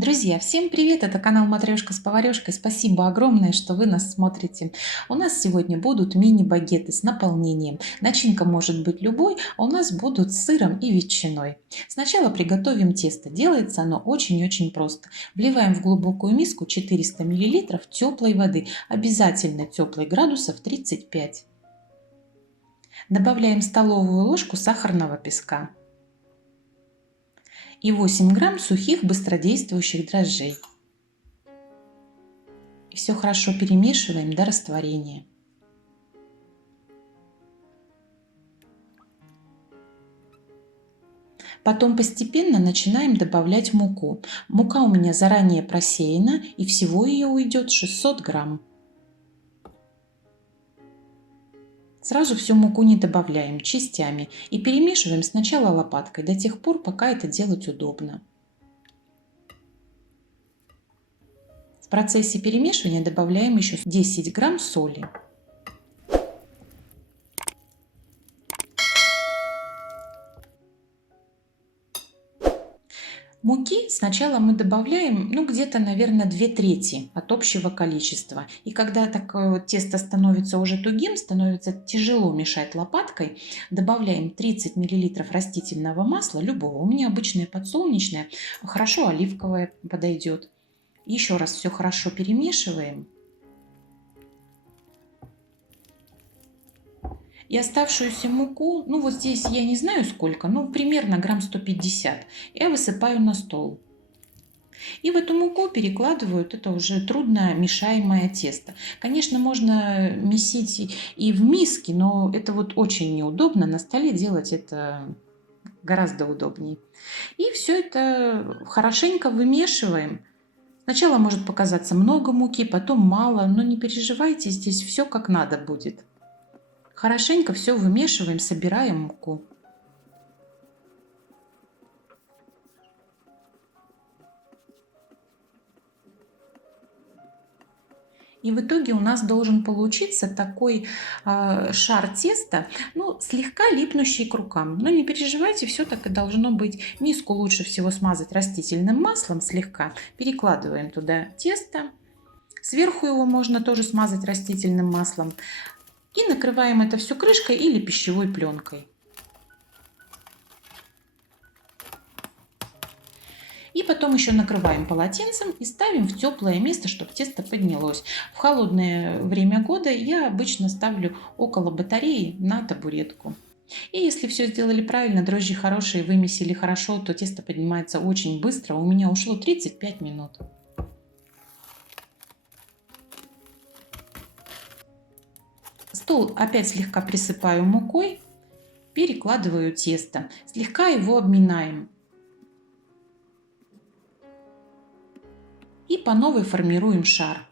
Друзья, всем привет! Это канал Матрешка с поварешкой. Спасибо огромное, что вы нас смотрите. У нас сегодня будут мини-багеты с наполнением. Начинка может быть любой, а у нас будут с сыром и ветчиной. Сначала приготовим тесто. Делается оно очень-очень просто. Вливаем в глубокую миску 400 мл теплой воды, обязательно теплой, градусов 35. Добавляем столовую ложку сахарного песка и 8 грамм сухих быстродействующих дрожжей. И все хорошо перемешиваем до растворения. Потом постепенно начинаем добавлять муку. Мука у меня заранее просеяна, и всего ее уйдет 600 грамм. Сразу всю муку не добавляем, частями, и перемешиваем сначала лопаткой до тех пор, пока это делать удобно. В процессе перемешивания добавляем еще 10 грамм соли. Муки сначала мы добавляем, где-то, наверное, 2/3 от общего количества. И когда такое вот тесто становится уже тугим, становится тяжело мешать лопаткой, добавляем 30 мл растительного масла, любого. У меня обычное подсолнечное, хорошо оливковое подойдет. Еще раз все хорошо перемешиваем. И оставшуюся муку, вот здесь я не знаю сколько, примерно грамм 150, я высыпаю на стол. И в эту муку перекладывают это уже трудно мешаемое тесто. Конечно, можно месить и в миске, но это вот очень неудобно. На столе делать это гораздо удобнее. И все это хорошенько вымешиваем. Сначала может показаться много муки, потом мало, но не переживайте, здесь все как надо будет. Хорошенько все вымешиваем, собираем муку. И в итоге у нас должен получиться такой шар теста, слегка липнущий к рукам. Но не переживайте, все так и должно быть. Миску лучше всего смазать растительным маслом слегка. Перекладываем туда тесто. Сверху его можно тоже смазать растительным маслом. И накрываем это все крышкой или пищевой пленкой. И потом еще накрываем полотенцем и ставим в теплое место, чтобы тесто поднялось. В холодное время года я обычно ставлю около батареи на табуретку. И если все сделали правильно, дрожжи хорошие, вымесили хорошо, то тесто поднимается очень быстро. У меня ушло 35 минут. Стол опять слегка присыпаю мукой, перекладываю тесто, слегка его обминаем. И по новой формируем шар.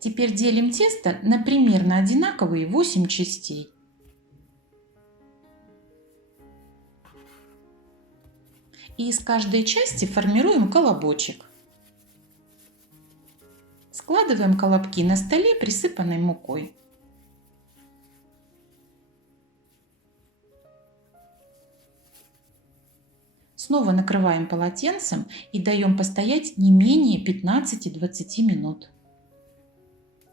Теперь делим тесто на примерно одинаковые 8 частей. И из каждой части формируем колобочек. Складываем колобки на столе, присыпанной мукой. Снова накрываем полотенцем и даем постоять не менее 15-20 минут.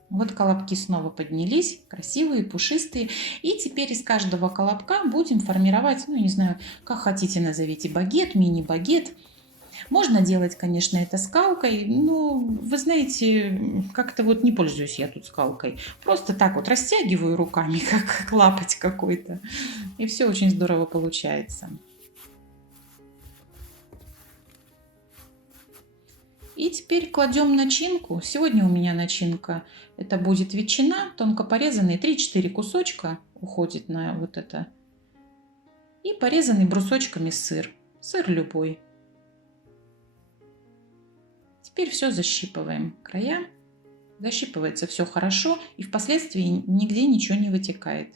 Вот колобки снова поднялись, красивые, пушистые. И теперь из каждого колобка будем формировать, не знаю, как хотите назовите, багет, мини-багет. Можно делать, конечно, это скалкой, но вы знаете, как-то вот не пользуюсь я тут скалкой. Просто так вот растягиваю руками, как лапоть какой-то. И все очень здорово получается. И теперь кладем начинку. Сегодня у меня начинка, это будет ветчина, тонко порезанные, 3-4 кусочка уходит на вот это. И порезанный брусочками сыр. Сыр любой. Теперь все защипываем края. Защипывается все хорошо и впоследствии нигде ничего не вытекает.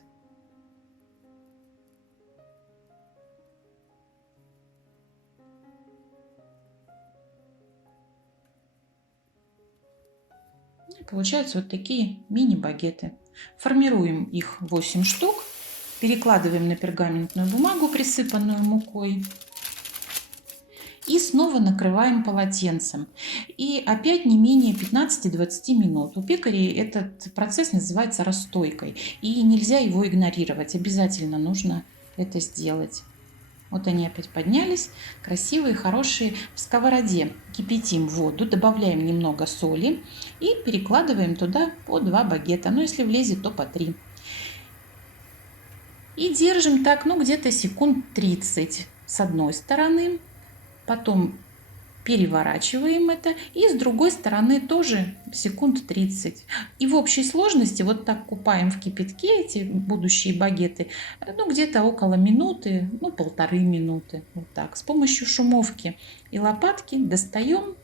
И получаются вот такие мини-багеты. Формируем их 8 штук Перекладываем на пергаментную бумагу, присыпанную мукой. И снова накрываем полотенцем. И опять не менее 15-20 минут. У пекарей этот процесс называется расстойкой. И нельзя его игнорировать. Обязательно нужно это сделать. Вот они опять поднялись, красивые, хорошие. В сковороде кипятим воду, добавляем немного соли и перекладываем туда по 2 багета. Но если влезет, то по 3. И держим так, ну, где-то секунд 30 с одной стороны. Потом переворачиваем это. И с другой стороны тоже секунд 30. И в общей сложности вот так купаем в кипятке эти будущие багеты, ну, где-то около минуты, ну, 1,5 минуты. Вот так. С помощью шумовки и лопатки достаем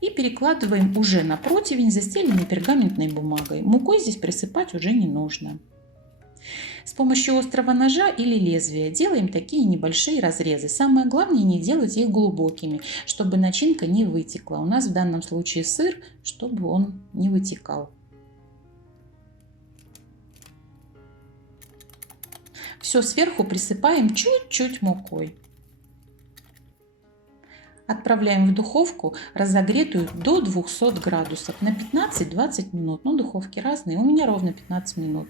и перекладываем уже на противень, застеленный пергаментной бумагой. Мукой здесь присыпать уже не нужно. С помощью острого ножа или лезвия делаем такие небольшие разрезы. Самое главное, не делать их глубокими, чтобы начинка не вытекла. У нас в данном случае сыр, чтобы он не вытекал. Все сверху присыпаем чуть-чуть мукой. Отправляем в духовку, разогретую до 200 градусов на 15-20 минут. Ну, духовки разные, у меня ровно 15 минут.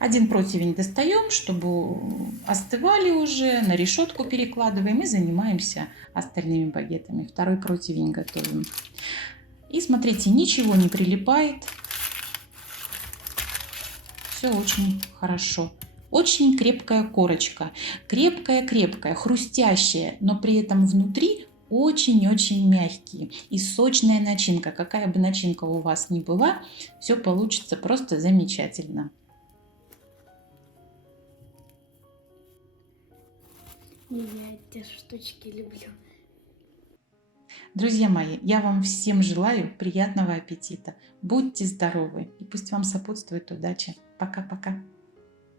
Один противень достаем, чтобы остывали уже, на решетку перекладываем и занимаемся остальными багетами. Второй противень готовим. И смотрите, ничего не прилипает. Все очень хорошо. Очень крепкая корочка. Крепкая-крепкая, хрустящая, но при этом внутри очень-очень мягкие. И сочная начинка. Какая бы начинка у вас ни была, все получится просто замечательно. Я эти штучки люблю. Друзья мои, я вам всем желаю приятного аппетита. Будьте здоровы и пусть вам сопутствует удача. Пока-пока.